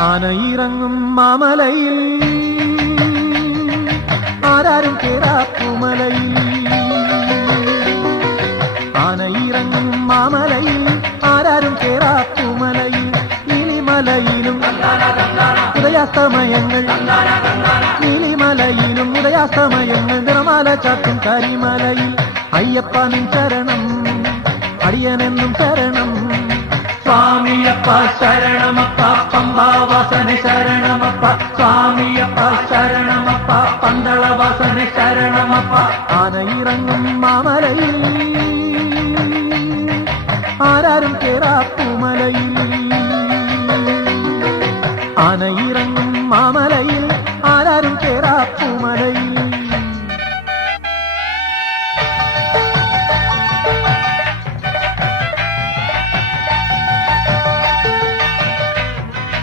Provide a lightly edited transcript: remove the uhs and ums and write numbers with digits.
ആനയിറങ്ങും മാമലയിൽ ആരാരും കേറാപ്പുമലയിൽ. ആനയിറങ്ങും മാമലയിൽ ആരാരും കേറാപ്പുമലയിൽ. നീലിമലയിലും ഉദയാസ്തമയങ്ങൾ, നീലിമലയിലും ഉദയാസ്തമയങ്ങൾ. നിറമാല ചാത്തും കരിമലയിൽ. അയ്യപ്പ നിൻ ശരണം, അടിയനെന്നും ശരണം. സ്വാമിയപ്പ ശരണമപ്പ, പമ്പാവാസന ശരണമപ്പ. സ്വാമിയപ്പ ശരണമപ്പ, പന്തളവാസന ശരണമപ്പ. ആനയിറങ്ങും മാമലയിൽ ആരാരും കേറാപ്പുമലയിൽ. ആനയിറങ്ങും മാമലയിൽ ആരാരും കേറാപ്പുമലയിൽ.